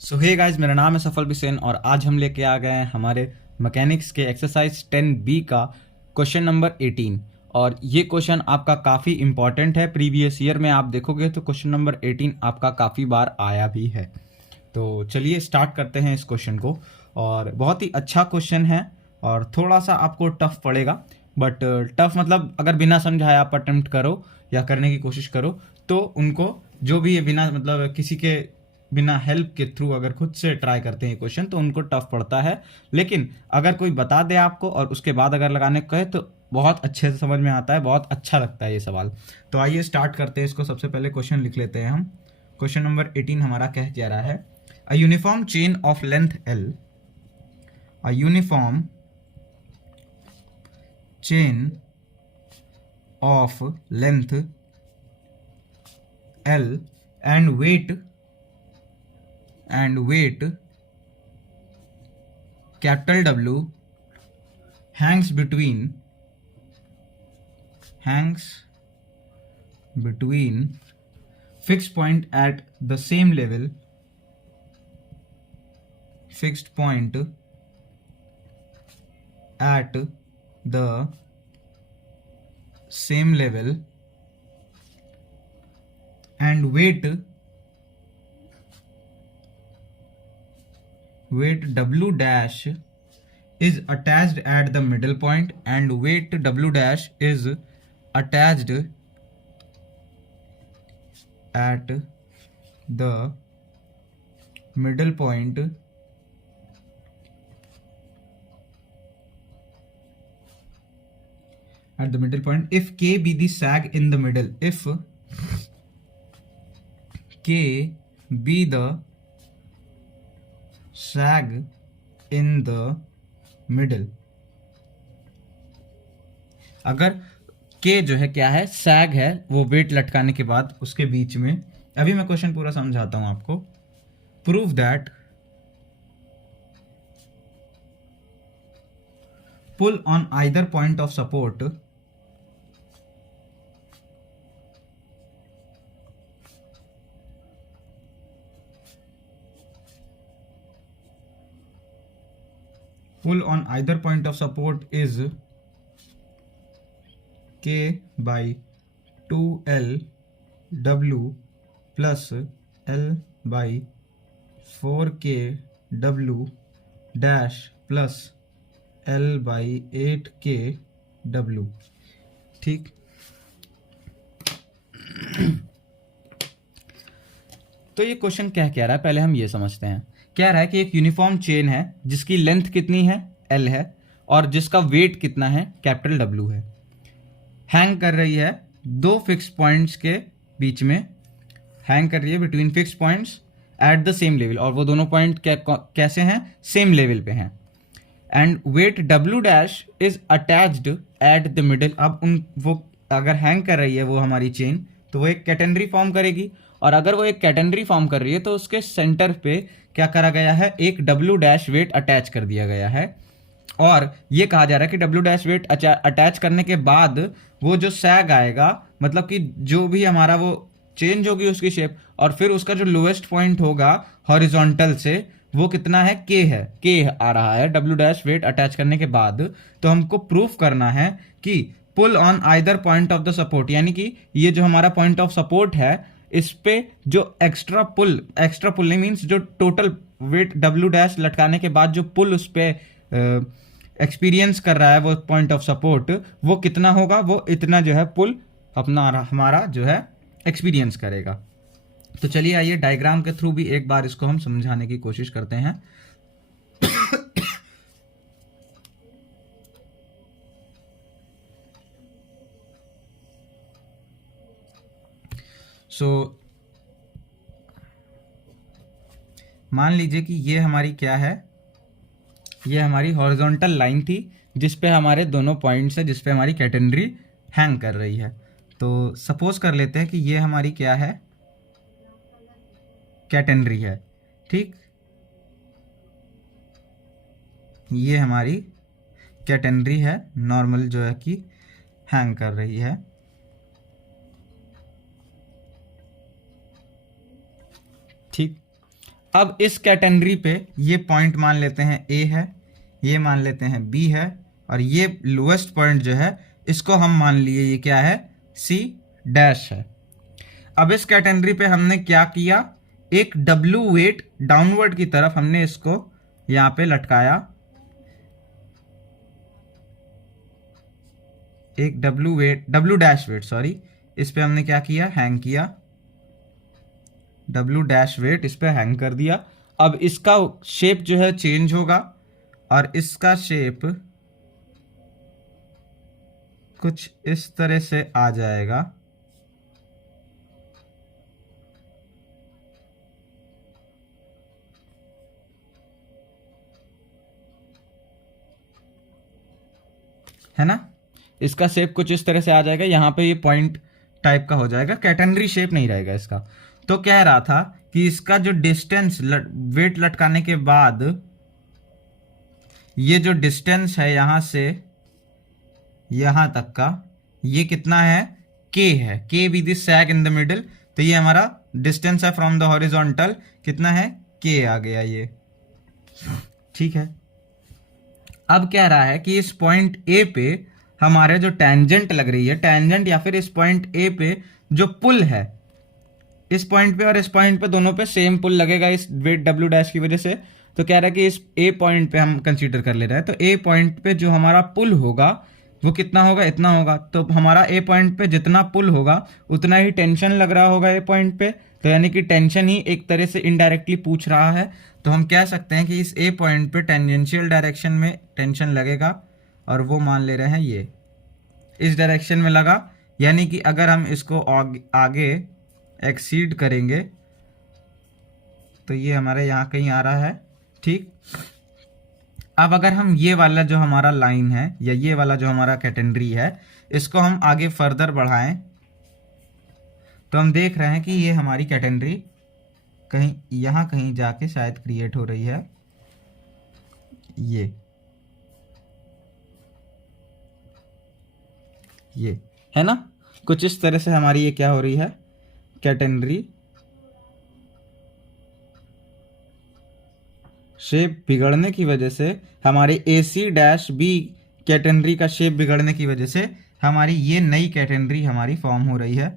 सो hey guys, मेरा नाम है सफल बिसेन और आज हम लेके आ गए हैं हमारे मैकेनिक्स के एक्सरसाइज 10B का क्वेश्चन नंबर 18। और ये क्वेश्चन आपका काफ़ी इंपॉर्टेंट है। प्रीवियस ईयर में आप देखोगे तो क्वेश्चन नंबर 18 आपका काफ़ी बार आया भी है। तो चलिए स्टार्ट करते हैं इस क्वेश्चन को। और बहुत ही अच्छा क्वेश्चन है और थोड़ा सा आपको टफ पड़ेगा, बट टफ मतलब अगर बिना समझाए आप अटेम्प्ट करो या करने की कोशिश करो तो उनको जो भी ये बिना मतलब किसी के बिना हेल्प के थ्रू अगर खुद से ट्राई करते हैं क्वेश्चन तो उनको टफ पड़ता है। लेकिन अगर कोई बता दे आपको और उसके बाद अगर लगाने को कहे तो बहुत अच्छे से समझ में आता है, बहुत अच्छा लगता है ये सवाल। तो आइए स्टार्ट करते हैं इसको। सबसे पहले क्वेश्चन लिख लेते हैं हम। क्वेश्चन नंबर 18 हमारा कह जा रहा है, a uniform chain of length L, a uniform chain of length L and weight capital W hangs between fixed point at the same level and weight W dash is attached at the middle point, and weight W dash is attached at the middle point if K be the sag in the middle. If K be the sag in the middle, अगर के जो है क्या है, सैग है, वो wait लटकाने के बाद उसके बीच में। अभी मैं क्वेश्चन पूरा समझाता हूं आपको। Prove that pull on either point of support is K by 2L W plus L by 4K W dash plus L by 8K W। ठीक। तो ये क्वेश्चन क्या कह रहा है, पहले हम ये समझते हैं। क्या रहा है कि एक यूनिफॉर्म चेन है जिसकी लेंथ कितनी है, L है, और जिसका वेट कितना है, कैपिटल W है। हैंग कर रही है दो फिक्स पॉइंट्स के बीच में, हैंग कर रही है between fix points at the same level, और वो दोनों पॉइंट कैसे हैं, सेम लेवल पे हैं। And weight W dash is attached at the middle. अब वो अगर हैंग कर रही है वो हमारी चेन, तो वो एक कैटेनरी फॉर्म करेगी, और अगर वो एक कैटेनरी फॉर्म कर रही है तो उसके सेंटर पे क्या करा गया है, एक W डैश वेट अटैच कर दिया गया है। और ये कहा जा रहा है कि W डैश वेट अटैच करने के बाद वो जो सैग आएगा, मतलब कि जो भी हमारा वो चेंज होगी उसकी शेप, और फिर उसका जो लोएस्ट पॉइंट होगा हॉरिजॉन्टल से, वो कितना है, K है, K आ रहा है W डैश वेट अटैच करने के बाद। तो हमको प्रूफ करना है कि pull on either point of the support, यानी कि ये जो हमारा पॉइंट ऑफ सपोर्ट है, इस पे जो एक्स्ट्रा पुल नहीं मीन्स जो टोटल वेट W डैश लटकाने के बाद जो पुल उस पे एक्सपीरियंस कर रहा है वो पॉइंट ऑफ सपोर्ट, वो कितना होगा, वो इतना जो है पुल अपना हमारा जो है एक्सपीरियंस करेगा। तो चलिए आइए डायग्राम के थ्रू भी एक बार इसको हम समझाने की कोशिश करते हैं। सो मान लीजिए कि ये हमारी क्या है, ये हमारी हॉरिजॉन्टल लाइन थी जिस पे हमारे दोनों पॉइंट्स है, जिस पे हमारी कैटेनरी हैंग कर रही है। तो सपोज कर लेते हैं कि ये हमारी क्या है, कैटेनरी है। ठीक, ये हमारी कैटेनरी है, नॉर्मल जो है कि हैंग कर रही है। ठीक, अब इस कैटेगरी पे ये पॉइंट मान लेते हैं ए है, ये मान लेते हैं बी है, और ये लोएस्ट पॉइंट जो है इसको हम मान लिए ये क्या है, सी डैश है। अब इस कैटेगरी पे हमने क्या किया, एक डब्ल्यू वेट डाउनवर्ड की तरफ हमने इसको यहां पे लटकाया, एक डब्ल्यू डैश वेट सॉरी, इस पे हमने क्या किया, हैंग किया, डब्ल्यू डैश वेट इस पे हैंग कर दिया। अब इसका शेप जो है चेंज होगा और इसका शेप कुछ इस तरह से आ जाएगा। है ना, इसका शेप कुछ इस तरह से आ जाएगा, यहां पे ये पॉइंट टाइप का हो जाएगा, कैटेगरी शेप नहीं रहेगा इसका। तो कह रहा था कि इसका जो डिस्टेंस वेट लटकाने के बाद ये जो डिस्टेंस है यहां से यहां तक का, ये कितना है, के है, K be this sag in the middle. तो ये हमारा डिस्टेंस है फ्रॉम द हॉरिजॉन्टल, कितना है, के आ गया ये, ठीक है। अब कह रहा है कि इस पॉइंट ए पे हमारे जो टेंजेंट लग रही है, टेंजेंट या फिर इस पॉइंट ए पे जो पुल है, इस पॉइंट पे और इस पॉइंट पे दोनों पे सेम पुल लगेगा इस वेट डब्ल्यू डैश की वजह से। तो कह रहा है कि इस ए पॉइंट पे हम कंसीडर कर ले रहे हैं, तो ए पॉइंट पे जो हमारा पुल होगा वो कितना होगा, इतना होगा। तो हमारा ए पॉइंट पे जितना पुल होगा उतना ही टेंशन लग रहा होगा ए पॉइंट पे, तो यानी कि टेंशन ही एक तरह से इनडायरेक्टली पूछ रहा है। तो हम कह सकते हैं कि इस ए पॉइंट पे टेंजेंशियल डायरेक्शन में टेंशन लगेगा, और वो मान ले रहे हैं ये इस डायरेक्शन में लगा, यानी कि अगर हम इसको आगे एक्सीड करेंगे तो ये हमारे यहाँ कहीं आ रहा है, ठीक। अब अगर हम ये वाला जो हमारा लाइन है या ये वाला जो हमारा कैटेगरी है इसको हम आगे फर्दर बढ़ाएं, तो हम देख रहे हैं कि ये हमारी कैटेगरी कहीं यहाँ कहीं जाके शायद क्रिएट हो रही है, ये है ना, कुछ इस तरह से हमारी ये क्या हो रही है, कैटेगरी शेप बिगड़ने की वजह से, हमारी ए सी डैश बी कैटेगरी का शेप बिगड़ने की वजह से हमारी ये नई कैटेगरी हमारी फॉर्म हो रही है,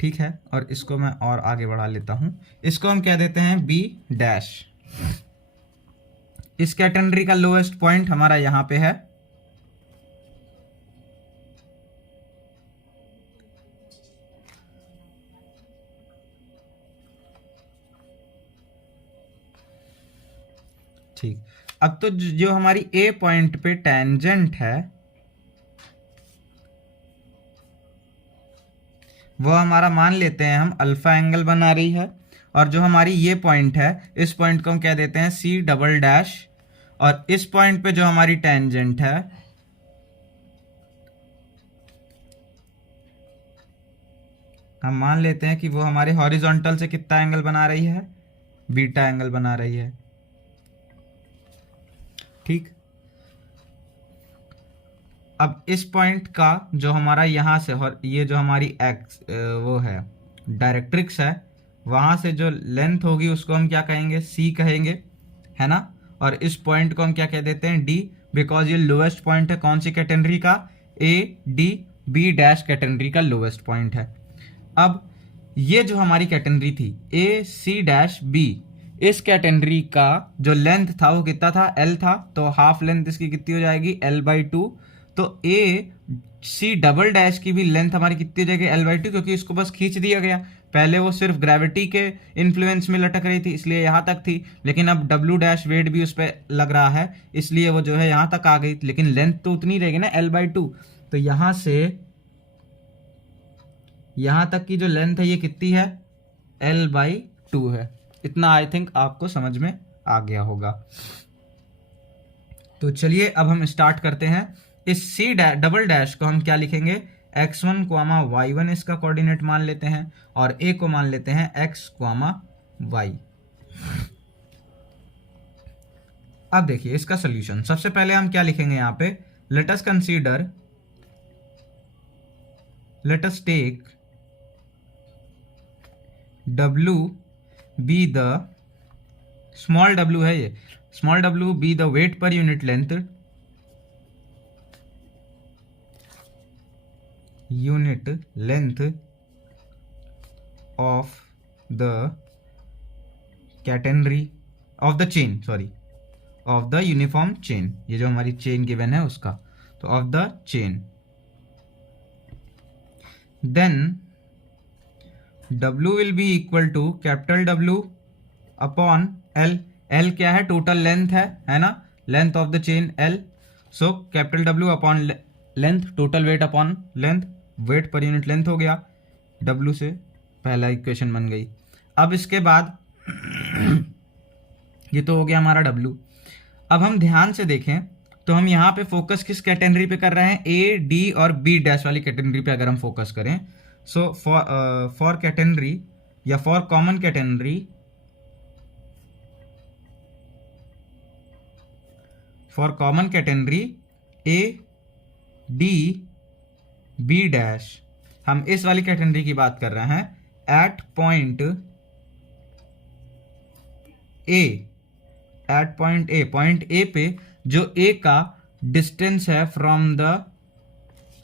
ठीक है। और इसको मैं और आगे बढ़ा लेता हूं, इसको हम कह देते हैं बी डैश। इस कैटेगरी का लोएस्ट पॉइंट हमारा यहां पे है, ठीक। अब तो जो हमारी ए पॉइंट पे टेंजेंट है वो हमारा मान लेते हैं हम अल्फा एंगल बना रही है, और जो हमारी ये पॉइंट है इस पॉइंट को हम कह देते हैं सी डबल डैश, और इस पॉइंट पे जो हमारी टेंजेंट है हम मान लेते हैं कि वो हमारे हॉरिजॉन्टल से कितना एंगल बना रही है, बीटा एंगल बना रही है, ठीक। अब इस पॉइंट का जो हमारा यहाँ से ये जो हमारी एक्स वो है डायरेक्ट्रिक्स है, वहाँ से जो लेंथ होगी उसको हम क्या कहेंगे, सी कहेंगे, है ना। और इस पॉइंट को हम क्या कह देते हैं, डी, बिकॉज ये लोएस्ट पॉइंट है कौन सी कैटेगरी का, A D B dash category का लोएस्ट पॉइंट है। अब ये जो हमारी कैटेगरी थी ए सी डैश बी, इस कैटेगरी का जो लेंथ था वो कितना था, एल था, तो हाफ लेंथ इसकी कितनी हो जाएगी, एल बाई टू। तो ए सी डबल डैश की भी लेंथ हमारी कितनी हो जाएगी, एल बाई टू, क्योंकि इसको बस खींच दिया गया, पहले वो सिर्फ ग्रेविटी के इन्फ्लुएंस में लटक रही थी इसलिए यहाँ तक थी, लेकिन अब डब्ल्यू डैश वेट भी उस पर लग रहा है इसलिए वो जो है यहाँ तक आ गई, लेकिन लेंथ तो उतनी रहेगी ना, एल बाई टू। तो यहाँ से यहाँ तक की जो लेंथ है ये कितनी है, एल बाई टू है। इतना आई थिंक आपको समझ में आ गया होगा। तो चलिए अब हम स्टार्ट करते हैं। इस सी डबल डैश को हम क्या लिखेंगे, x1 क्वामा y1 इसका कोऑर्डिनेट मान लेते हैं, और a को मान लेते हैं x क्वामा y। अब देखिए इसका सोल्यूशन, सबसे पहले हम क्या लिखेंगे यहाँ पे, let us take W be the, small w है ये, small w be the weight per unit length, of the catenary of the chain, sorry, of the uniform chain, ये जो हमारी चेन गिवन है उसका, तो of the chain, then W will be equal to capital W upon L, L क्या है, total length है ना, length of the chain L, so capital W upon length, total weight upon length, weight per unit length हो गया, W से पहला equation बन गई। अब इसके बाद ये तो हो गया हमारा W। अब हम ध्यान से देखें तो हम यहाँ पे फोकस किस कैटेगरी पे कर रहे हैं, A, D और B डैश वाली कैटेगरी पे अगर हम फोकस करें, सो फॉर कैटेगरी या for common category, for common category A, D, B dash, हम इस वाली कैटेगरी की बात कर रहे हैं at point A, point A पे जो A का डिस्टेंस है फ्रॉम द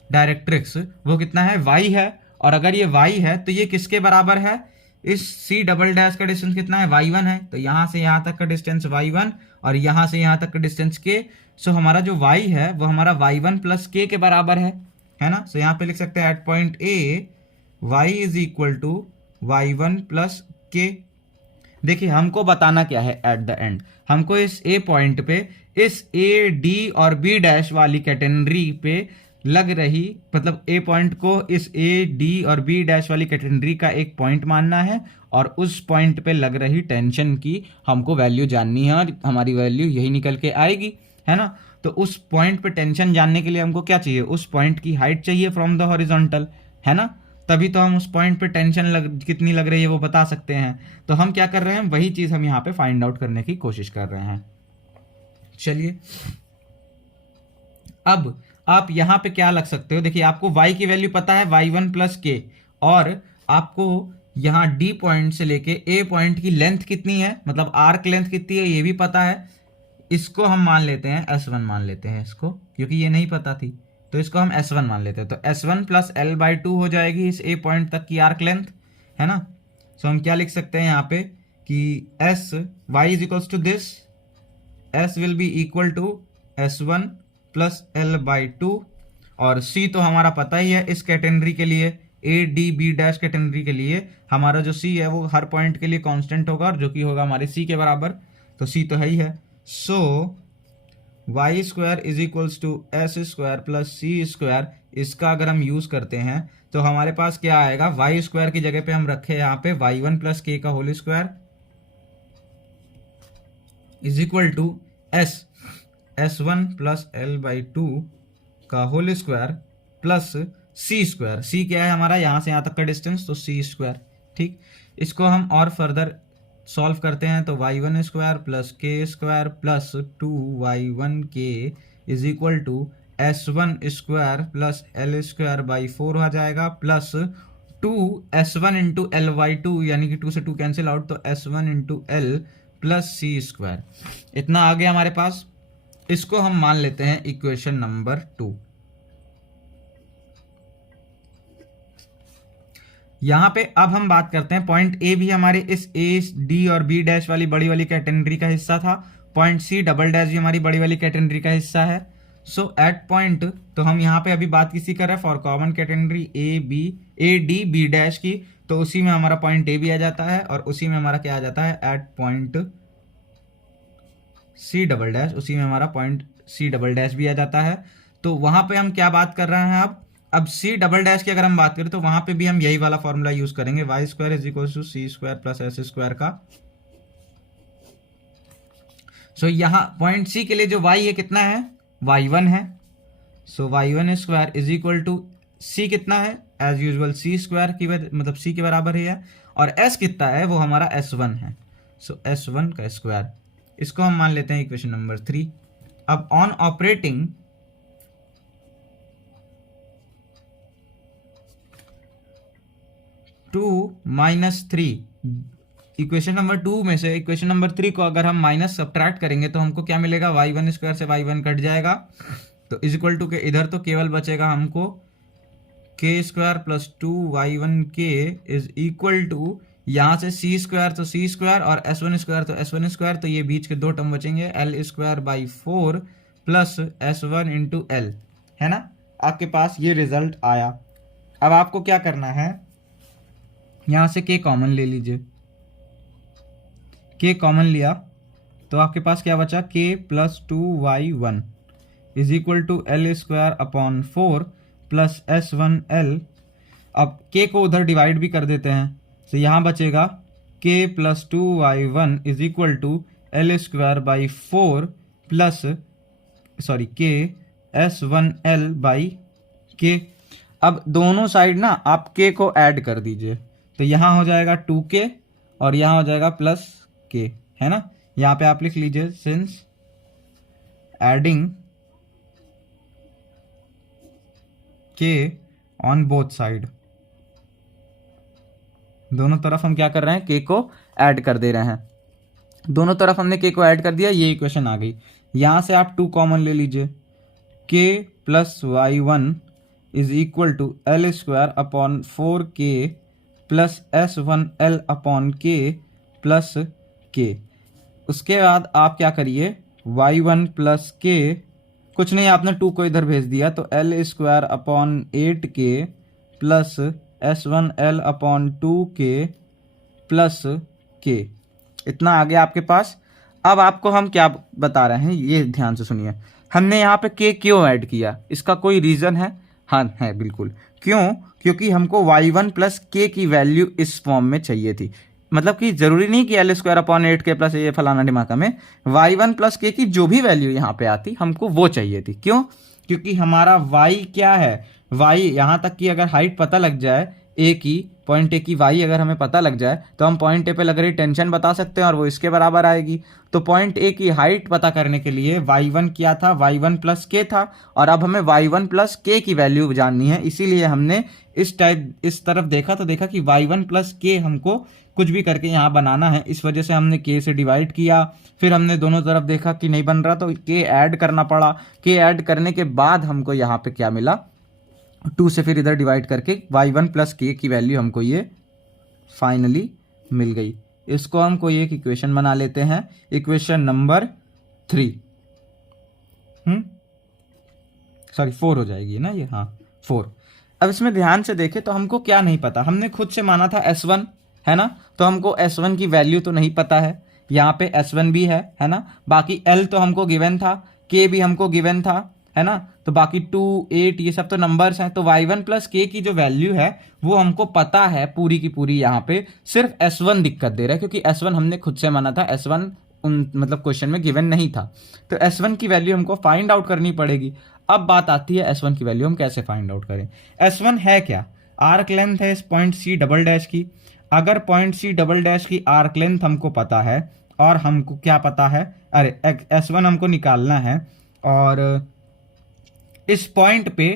डायरेक्ट्रिक्स वो कितना है, y है, और अगर ये y है तो ये किसके बराबर है, इस C डबल डैश का डिस्टेंस कितना है, y1 है, तो यहां से यहां तक का डिस्टेंस y1 और यहां से यहां तक का डिस्टेंस k, सो हमारा जो y है वो हमारा y1 प्लस k के बराबर है ना, सो यहां पे लिख सकते हैं at point A y is equal to y1 plus k। देखिए हमको बताना क्या है एट द एंड, हमको इस A पॉइंट पे इस A, D और B डैश वाली कैटेगरी पे लग रही, मतलब A पॉइंट को इस A, D और B डैश वाली कैटेगरी का एक पॉइंट मानना है और उस पॉइंट पे लग रही टेंशन की हमको वैल्यू जाननी है और हमारी वैल्यू यही निकल के आएगी, है ना। तो उस पॉइंट पे टेंशन जानने के लिए हमको क्या चाहिए, उस पॉइंट की हाइट चाहिए फ्रॉम द हॉरिजॉन्टल, है ना, तभी तो हम उस पॉइंट पे टेंशन कितनी लग रही है वो बता सकते हैं। तो हम क्या कर रहे हैं, वही चीज हम यहाँ पे फाइंड आउट करने की कोशिश कर रहे हैं। चलिए अब आप यहां पे क्या लग सकते हो, देखिए आपको y की वैल्यू पता है y1 प्लस के, और आपको यहां D पॉइंट से लेके A पॉइंट की लेंथ कितनी है, मतलब आर्क लेंथ कितनी है ये भी पता है। इसको हम मान लेते हैं S1 मान लेते हैं इसको, क्योंकि ये नहीं पता थी तो इसको हम S1 मान लेते हैं, तो S1 प्लस L/2 हो जाएगी इस A पॉइंट तक की आर्क लेंथ, है ना। सो हम क्या लिख सकते हैं यहाँ पे कि S y is equals to this, S will be equal to S1 plus L/2, और C तो हमारा पता ही है इस कैटेगरी के लिए, A, D, B dash category के लिए हमारा जो C है वो हर पॉइंट के लिए कांस्टेंट होगा और जो कि होगा हमारे C के बराबर, तो C तो है ही है। So y square is equals to S square plus C square, इसका अगर हम यूज करते हैं तो हमारे पास क्या आएगा, y स्क्वायर की जगह पे हम रखे यहाँ पे y1 प्लस k का whole square is equal to S1 plus L/2 का whole square plus C square, C क्या है हमारा यहाँ से यहाँ तक का डिस्टेंस, तो C स्क्वायर, ठीक। इसको हम और फर्दर सॉल्व करते हैं तो y1 square plus k square plus 2y1k is equal to S1 square plus L square by 4 आ जाएगा, प्लस 2S1 इंटू L/2, यानी कि 2 से 2 कैंसिल आउट, तो S1 into L plus C square, इतना आ गया हमारे पास। इसको हम मान लेते हैं इक्वेशन नंबर 2। यहां पे अब हम बात करते हैं पॉइंट ए भी हमारे इस A, D और B डैश वाली बड़ी वाली कैटेगरी का हिस्सा था, पॉइंट C डबल डैश भी हमारी बड़ी वाली कैटेगरी का हिस्सा है। सो एट पॉइंट, तो हम यहाँ पे अभी बात किसी कर रहे हैं for common category A, D, B dash की, तो उसी में हमारा पॉइंट A भी आ जाता है और उसी में हमारा क्या आ जाता है at point C double dash, उसी में हमारा पॉइंट C डबल डैश भी आ जाता है। तो वहां पे हम क्या बात कर रहे हैं अब C डबल डैश की अगर हम बात करें तो वहां पे भी हम यही वाला फॉर्मूला यूज करेंगे, y square is equal to C square plus S square का। सो यहाँ पॉइंट C के लिए जो y है कितना है, y1 है, so y1 square is equal to C कितना है, एज यूजुअल C स्क्वायर की मतलब C के बराबर ही है, और S कितना है वो हमारा S1 है, सो S1 का स्क्वायर, इसको हम मान लेते हैं इक्वेशन नंबर 3। अब ऑन ऑपरेटिंग 2 - 3 इक्वेशन नंबर 2 में से इक्वेशन नंबर 3 को अगर हम माइनस सब्ट्रैक्ट करेंगे तो हमको क्या मिलेगा, y1 स्क्वायर से y1 कट जाएगा, तो इज इक्वल टू के इधर तो केवल बचेगा हमको के स्क्वायर प्लस 2y1 के इज इक्वल टू यहाँ से सी स्क्वायर तो सी स्क्वायर और s1 स्क्वायर तो s1 स्क्वायर, तो ये बीच के दो टर्म बचेंगे, L square by 4 plus s1 into L, है ना। आपके पास ये रिजल्ट आया। अब आपको क्या करना है, यहाँ से k कॉमन ले लीजिए, k कॉमन लिया तो आपके पास क्या बचा, k plus 2y1 is equal to L square upon 4 plus s1l। अब k को उधर डिवाइड भी कर देते हैं, तो यहाँ बचेगा k plus 2y1 is equal to L square by 4 plus k s1l by k। अब दोनों साइड ना आप k को ऐड कर दीजिए, तो यहाँ हो जाएगा 2k और यहाँ हो जाएगा प्लस k, है ना। यहाँ पे आप लिख लीजिए since adding k on both side, दोनों तरफ हम क्या कर रहे हैं, k को ऐड कर दे रहे हैं, दोनों तरफ हमने k को ऐड कर दिया, ये इक्वेशन आ गई। यहाँ से आप 2 कॉमन ले लीजिए, k plus y1 is equal to L square upon 4k plus s1l upon k plus k। उसके बाद आप क्या करिए, y1 प्लस k, कुछ नहीं आपने 2 को इधर भेज दिया, तो L square upon 8k plus s1l upon 2k plus k, इतना आ गया आपके पास। अब आपको हम क्या बता रहे हैं, ये ध्यान से सुनिए। हमने यहाँ पे k क्यों ऐड किया, इसका कोई रीज़न है? हाँ है, बिल्कुल। क्यों? क्योंकि हमको y1 प्लस k की वैल्यू इस फॉर्म में चाहिए थी। मतलब कि जरूरी नहीं कि L square upon 8k plus ये फलाना ढिमाका में, y1 प्लस k की जो भी वैल्यू यहाँ पे आती हमको वो चाहिए थी। क्यों? क्योंकि हमारा y क्या है, y यहाँ तक कि अगर हाइट पता लग जाए ए की, पॉइंट ए की y अगर हमें पता लग जाए तो हम पॉइंट ए पे लग रही टेंशन बता सकते हैं और वो इसके बराबर आएगी। तो पॉइंट ए की हाइट पता करने के लिए y1 क्या था, y1 प्लस के था, और अब हमें y1 प्लस के की वैल्यू जाननी है, इसीलिए हमने इस तरफ देखा तो देखा कि y1 प्लस के हमको कुछ भी करके यहाँ बनाना है, इस वजह से हमने k से डिवाइड किया। फिर हमने दोनों तरफ देखा कि नहीं बन रहा तो k ऐड करना पड़ा, k ऐड करने के बाद हमको यहाँ पे क्या मिला, 2 से फिर इधर डिवाइड करके y1 प्लस के की वैल्यू हमको ये फाइनली मिल गई। इसको हम कोई एक इक्वेशन बना लेते हैं, इक्वेशन नंबर 3, सॉरी 4 हो जाएगी ना ये, हाँ 4। अब इसमें ध्यान से देखें तो हमको क्या नहीं पता, हमने खुद से माना था s1, है ना, तो हमको s1 की वैल्यू तो नहीं पता है, यहाँ पे s1 भी है ना, बाकी l तो हमको गिवन था, k भी हमको गिवन था, है ना, तो बाकी 2, 8 ये सब तो नंबर्स हैं। तो y1 प्लस k की जो वैल्यू है वो हमको पता है पूरी की पूरी, यहाँ पे सिर्फ s1 दिक्कत दे रहा है क्योंकि s1 हमने खुद से माना था, s1 मतलब क्वेश्चन में गिवन नहीं था, तो s1 की वैल्यू हमको फाइंड आउट करनी पड़ेगी। अब बात आती है s1 की वैल्यू हम कैसे फाइंड आउट करें। s1 है क्या, आर्क लेंथ है इस पॉइंट c डबल डैश की। अगर पॉइंट c डबल डैश की आर्क लेंथ हमको पता है और हमको क्या पता है, अरे s1 हमको निकालना है, और इस पॉइंट पे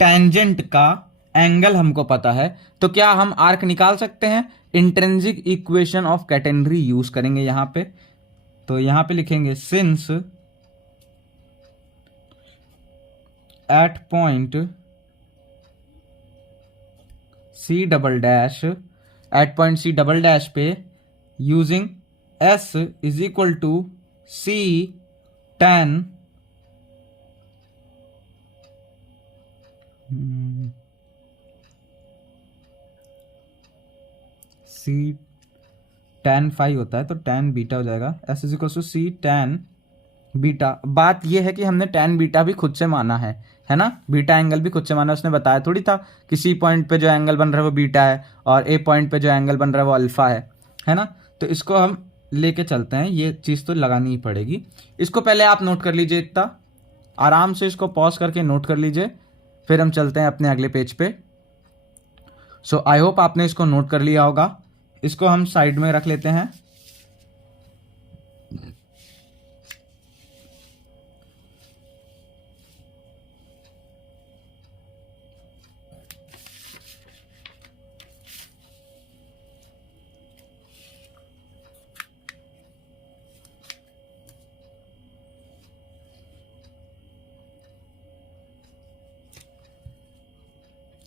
टेंजेंट का एंगल हमको पता है, तो क्या हम आर्क निकाल सकते हैं। Intrinsic equation of catenary use करेंगे यहाँ पे, तो यहाँ पे लिखेंगे since at point C double dash, at point C double dash पे using s is equal to c tan C tan phi होता है तो tan बीटा हो जाएगा, s is equal to C tan beta. बात यह है कि हमने tan बीटा भी खुद से माना है ना, बीटा एंगल भी खुद से माना, उसने बताया थोड़ी था किसी पॉइंट पे जो एंगल बन रहा है वो बीटा है और ए पॉइंट पे जो एंगल बन रहा है वो अल्फा है ना। तो इसको हम लेके चलते हैं, ये चीज़ तो लगानी ही पड़ेगी। इसको पहले आप नोट कर लीजिए, इतना आराम से इसको पॉज करके नोट कर लीजिए, फिर हम चलते हैं अपने अगले पेज पे। सो आई होप आपने इसको नोट कर लिया होगा। इसको हम साइड में रख लेते हैं।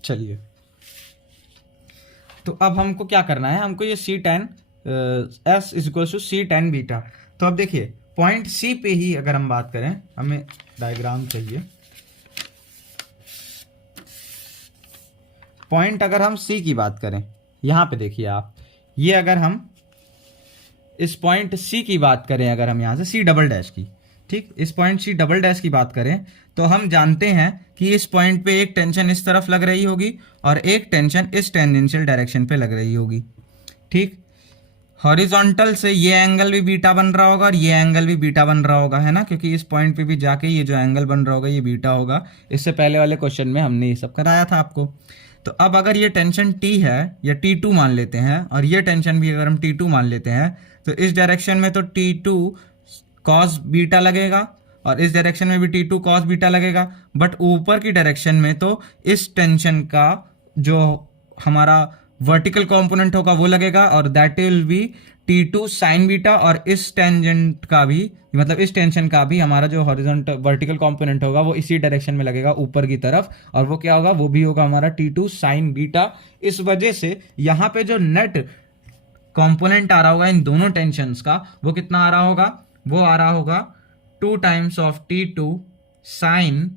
चलिए, तो अब हमको क्या करना है, हमको ये C tan S is equal to C tan beta. तो अब देखिए पॉइंट सी पे ही अगर हम बात करें, हमें डायग्राम चाहिए, पॉइंट अगर हम सी की बात करें, यहां पे देखिए आप, ये अगर हम इस पॉइंट सी की बात करें, अगर हम यहां से सी डबल डैश की, ठीक, इस पॉइंट सी डबल डैश की बात करें, तो हम जानते हैं कि इस पॉइंट पे एक टेंशन इस तरफ लग रही होगी और एक टेंशन इस टेंजेंशियल डायरेक्शन पे लग रही होगी, ठीक। हॉरिजॉन्टल से ये एंगल भी बीटा बन रहा होगा और ये एंगल भी बीटा बन रहा होगा, है ना, क्योंकि इस पॉइंट पे भी जाके ये जो एंगल बन रहा होगा ये बीटा होगा। इससे पहले वाले क्वेश्चन में हमने ये सब कराया था आपको। तो अब अगर ये टेंशन टी है या T2 मान लेते हैं और ये टेंशन भी अगर हम T2 मान लेते हैं, तो इस डायरेक्शन में तो T2 कॉस बीटा लगेगा और इस डायरेक्शन में भी T2 कॉस बीटा लगेगा, बट ऊपर की डायरेक्शन में तो इस टेंशन का जो हमारा वर्टिकल कंपोनेंट होगा वो लगेगा और that will be T2 sine beta, और इस टेंजेंट का भी, मतलब इस टेंशन का भी हमारा जो हॉरिजॉन्टल वर्टिकल कंपोनेंट होगा वो इसी डायरेक्शन में लगेगा ऊपर की तरफ, और वो क्या होगा, वो भी होगा हमारा T2 साइन बीटा। इस वजह से यहाँ पे जो नेट कंपोनेंट आ रहा होगा इन दोनों टेंशंस का, वो कितना आ रहा होगा, वो आ रहा होगा 2 times of T2 sine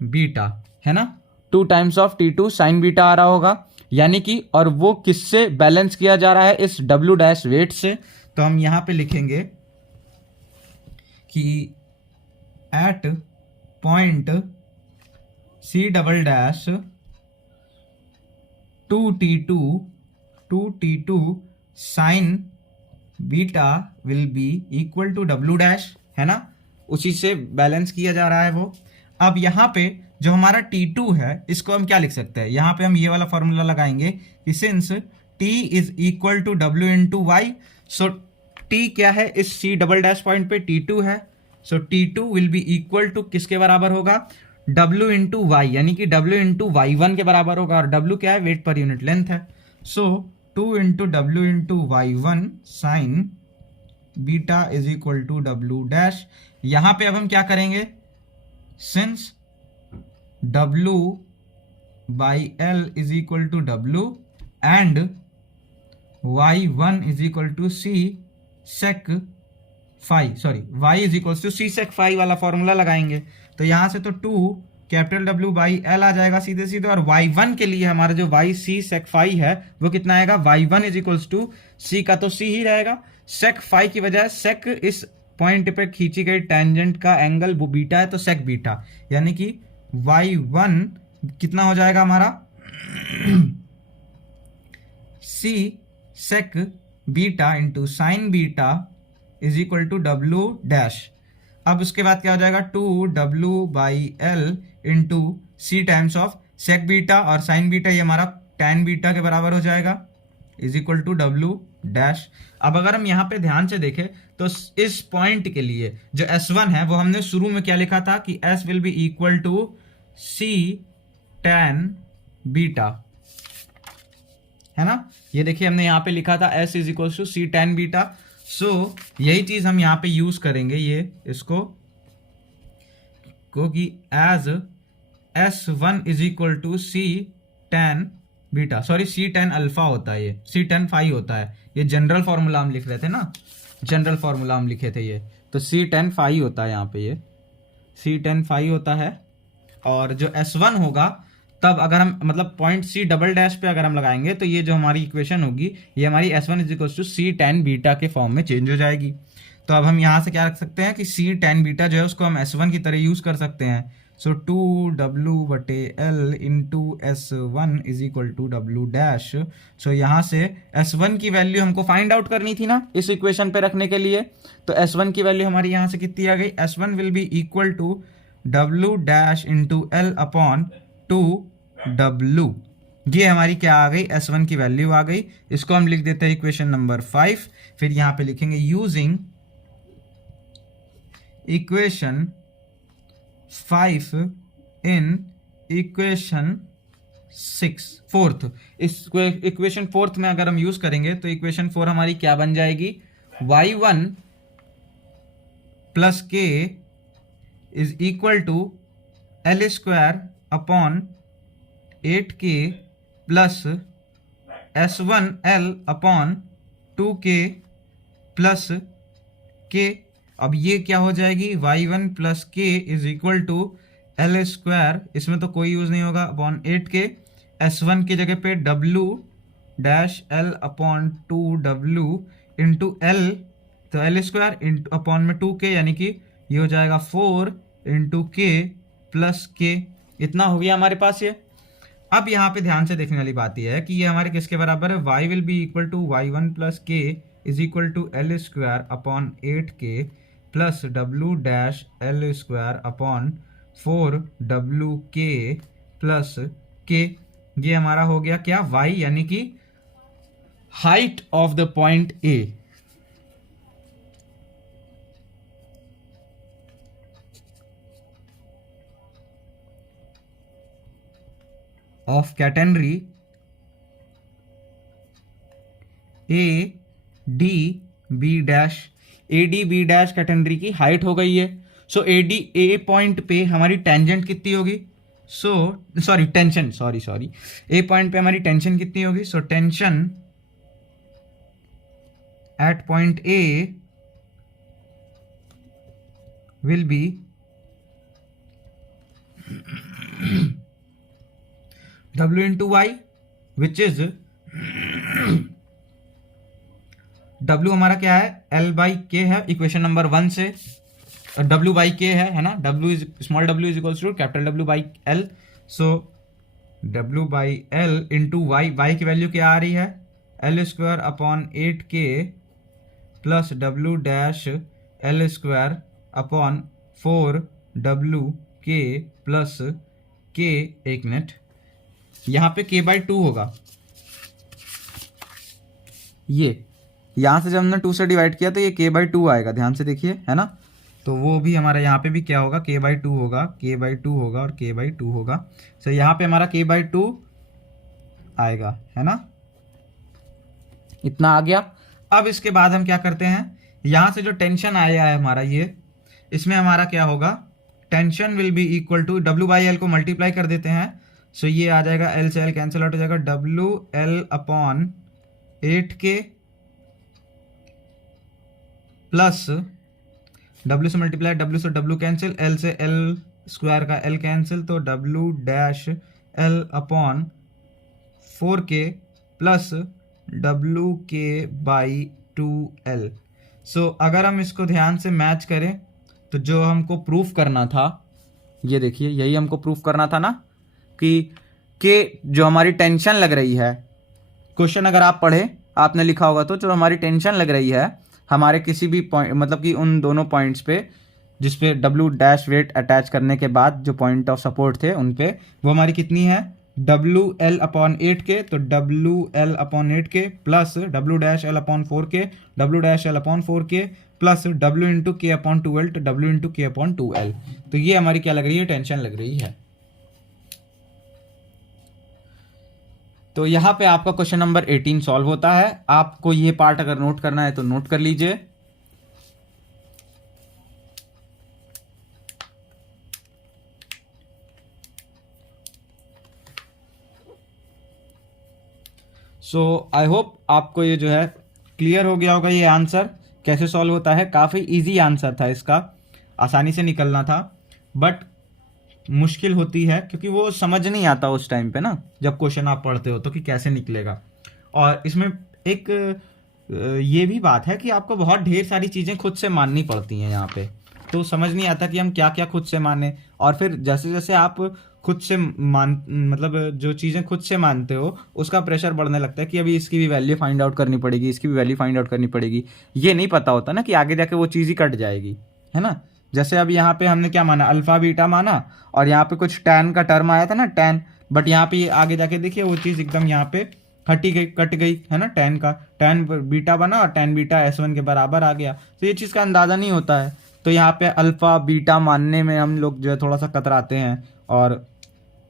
beta, है ना, 2 times of T2 sine beta आ रहा होगा, यानी कि, और वो किससे बैलेंस किया जा रहा है, इस W डैश वेट से। तो हम यहां पे लिखेंगे कि at point C double dash 2T2 sine beta will be equal to W dash, है ना, उसी से बैलेंस किया जा रहा है वो। अब यहाँ पे जो हमारा T2 है इसको हम क्या लिख सकते हैं, यहाँ पे हम ये वाला फॉर्मूला लगाएंगे कि since T is equal to W into y, so T क्या है, इस C डबल डैश पॉइंट पे T2 है, so T2 will be equal to किसके बराबर होगा, W इंटू वाई, यानी कि W इंटू Y1 के बराबर होगा, और W क्या है, वेट पर यूनिट लेंथ है, so 2 into W into Y1 sine beta is equal to W dash. यहां पे अब हम क्या करेंगे, since W by L is equal to W and Y1 is equal to C sec phi, sorry Y is equal to C sec phi वाला formula लगाएंगे। तो यहां से तो 2 कैपिटल W बाई L आ जाएगा सीधे सीधे, और Y1 के लिए हमारा जो Y C sec फाई है वो कितना आएगा, Y1 is equal to C का तो C ही रहेगा, sec फाई की वजह sec इस पॉइंट पे खींची गई टेंजेंट का एंगल वो बीटा है, तो sec बीटा, यानी कि Y1 कितना हो जाएगा हमारा C sec beta into sine beta is equal to W dash. अब उसके बाद क्या हो जाएगा, 2W by L into C times of sec beta और साइन बीटा, ये हमारा tan बीटा के बराबर हो जाएगा, is equal to W dash. अब अगर हम यहाँ पे ध्यान से देखें तो इस पॉइंट के लिए जो S1 है वो हमने शुरू में क्या लिखा था कि S will be equal to C tan beta, है ना, ये देखिए हमने यहाँ पे लिखा था S is equal to C tan beta. So यही चीज हम यहाँ पे यूज करेंगे, ये इसको क्योंकि as S1 is equal to C tan beta, sorry C tan alpha होता है, ये C tan फाई होता है, ये जनरल फॉर्मूला हम लिख रहे थे ना, जनरल फॉर्मूला हम लिखे थे ये, तो C tan फाई होता है यहाँ पे, ये C tan फाई होता है। और जो S1 होगा तब अगर हम मतलब पॉइंट C डबल डैश पे अगर हम लगाएंगे तो ये जो हमारी इक्वेशन होगी ये हमारी S1 is equal to C tan beta के फॉर्म में चेंज हो जाएगी। तो अब हम यहाँ से क्या रख सकते हैं कि C tan बीटा जो है उसको हम S1 की तरह यूज कर सकते हैं, सो 2W बटे L into S1 is equal to W dash. So यहाँ से S1 की वैल्यू हमको फाइंड आउट करनी थी ना इस इक्वेशन पे रखने के लिए, तो S1 की वैल्यू हमारी यहाँ से कितनी आ गई, S1 will be equal to W dash into L upon 2W, ये हमारी क्या आ गई, S1 की वैल्यू आ गई। इसको हम लिख देते हैं इक्वेशन नंबर 5, फिर यहाँ पे लिखेंगे using equation 5 in equation 6 fourth. इस इक्वेशन फोर्थ में अगर हम यूज करेंगे तो इक्वेशन 4 हमारी क्या बन जाएगी, y1 plus k is equal to L square upon 8k plus S1L upon 2k plus k। अब ये क्या हो जाएगी, y1 plus k is equal to L square, इसमें तो कोई यूज नहीं होगा, अपॉन 8k, S1 की जगह पे w dash l upon 2w into l, तो एल स्क्वायर इंटू अपॉन में 2k, यानी कि ये हो जाएगा 4 इंटू k प्लस k। इतना हो गया हमारे पास ये। अब यहाँ पे ध्यान से देखने वाली बात यह है कि ये हमारे किसके बराबर है, y will be equal to y1 plus k is equal to L square upon 8k plus w dash L square upon 4wk plus k। ये हमारा हो गया क्या, y यानी कि height of the point A। Of catenary A D B dash, A D B dash catenary की height हो गई है। सो ए डी ए पॉइंट पे हमारी टेंजेंट कितनी होगी, टेंशन ए पॉइंट पे हमारी टेंशन कितनी होगी, so tension eight point A will be W into y, which is W हमारा क्या है, L by K है इक्वेशन नंबर 1 से, W by K है ना, small w is equals to capital W by L। So W by L into y की value क्या आ रही है, L square upon 8k plus W dash L square upon 4wk plus k। एक minute, यहाँ पे k बाई 2 होगा, ये यहाँ से जब हमने 2 से डिवाइड किया तो ये k बाई 2 आएगा, ध्यान से देखिए, है ना। तो वो भी हमारा यहाँ पे भी क्या होगा, k बाई 2 होगा, k बाई 2 होगा और k बाई 2 होगा। तो यहाँ पे हमारा k बाई 2 आएगा, है ना, इतना आ गया। अब इसके बाद हम क्या करते हैं, यहाँ से जो टेंशन आया है हमारा ये, इसमें हमारा क्या होगा, tension will be equal to W by L को मल्टीप्लाई कर देते हैं। सो ये आ जाएगा, L से L कैंसिल आउट हो जाएगा, WL upon 8k plus W से मल्टीप्लाई, W से W कैंसिल, L से L स्क्वायर का L कैंसिल, तो W dash L upon 4k plus WK by 2L। सो अगर हम इसको ध्यान से मैच करें तो जो हमको प्रूफ करना था, ये देखिए यही हमको प्रूफ करना था ना, कि जो हमारी टेंशन लग रही है, क्वेश्चन अगर आप पढ़े, आपने लिखा होगा तो, जो हमारी टेंशन लग रही है हमारे किसी भी पॉइंट, मतलब कि उन दोनों पॉइंट्स पे जिस पे W डैश वेट अटैच करने के बाद जो पॉइंट ऑफ सपोर्ट थे उन पे, वो हमारी कितनी है, WL अपॉन 8k, तो WL upon 8k plus W dash L upon 4k, W dash L upon 4k plus W into K upon 2L, तो W into K upon 2L। तो ये हमारी क्या लग रही है, टेंशन लग रही है। तो यहाँ पे आपका क्वेश्चन नंबर 18 सॉल्व होता है। आपको ये पार्ट अगर नोट करना है तो नोट कर लीजिए। सो आई होप आपको ये जो है क्लियर हो गया होगा, ये आंसर कैसे सॉल्व होता है। काफ़ी इजी आंसर था इसका, आसानी से निकलना था, बट मुश्किल होती है क्योंकि वो समझ नहीं आता उस टाइम पे ना, जब क्वेश्चन आप पढ़ते हो तो कि कैसे निकलेगा। और इसमें एक ये भी बात है कि आपको बहुत ढेर सारी चीज़ें खुद से माननी पड़ती हैं यहाँ पे, तो समझ नहीं आता कि हम क्या क्या खुद से माने। और फिर जैसे जैसे आप खुद से मतलब जो चीज़ें खुद से मानते हो उसका प्रेशर बढ़ने लगता है कि अभी इसकी भी वैल्यू फाइंड आउट करनी पड़ेगी, इसकी भी वैल्यू फाइंड आउट करनी पड़ेगी। ये नहीं पता होता ना कि आगे जाके वो चीज़ ही कट जाएगी, है ना। जैसे अब यहाँ पे हमने क्या माना, अल्फा बीटा माना, और यहाँ पे कुछ टैन का टर्म आया था ना, टैन, बट यहाँ पे आगे जाके देखिए वो चीज़ एकदम यहाँ पे कट गई, है ना। टैन बीटा बना और टैन बीटा S1 के बराबर आ गया, तो ये चीज़ का अंदाज़ा नहीं होता है। तो यहाँ पे अल्फा बीटा मानने में हम लोग जो है थोड़ा सा कतराते हैं, और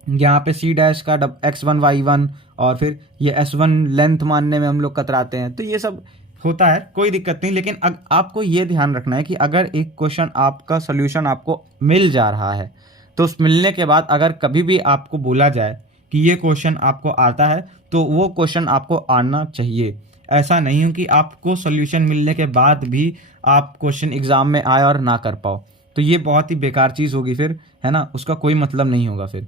यहाँ पे C डैश का X1 Y1 और फिर ये S1 लेंथ मानने में हम लोग कतराते हैं। तो ये सब होता है, कोई दिक्कत नहीं। लेकिन आपको ये ध्यान रखना है कि अगर एक क्वेश्चन आपका सोल्यूशन आपको मिल जा रहा है, तो उस मिलने के बाद अगर कभी भी आपको बोला जाए कि ये क्वेश्चन आपको आता है तो वो क्वेश्चन आपको आना चाहिए। ऐसा नहीं हो कि आपको सॉल्यूशन मिलने के बाद भी आप क्वेश्चन एग्ज़ाम में आए और ना कर पाओ, तो ये बहुत ही बेकार चीज़ होगी फिर, है ना, उसका कोई मतलब नहीं होगा फिर।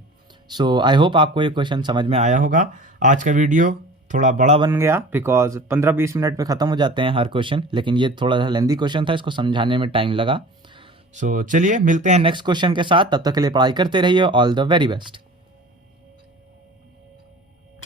सो आई होप आपको ये क्वेश्चन समझ में आया होगा। आज का वीडियो थोड़ा बड़ा बन गया बिकॉज 15-20 मिनट में ख़त्म हो जाते हैं हर क्वेश्चन, लेकिन ये थोड़ा सा लेंदी क्वेश्चन था, इसको समझाने में टाइम लगा। सो चलिए मिलते हैं नेक्स्ट क्वेश्चन के साथ, तब तक के लिए पढ़ाई करते रहिए। All the very best.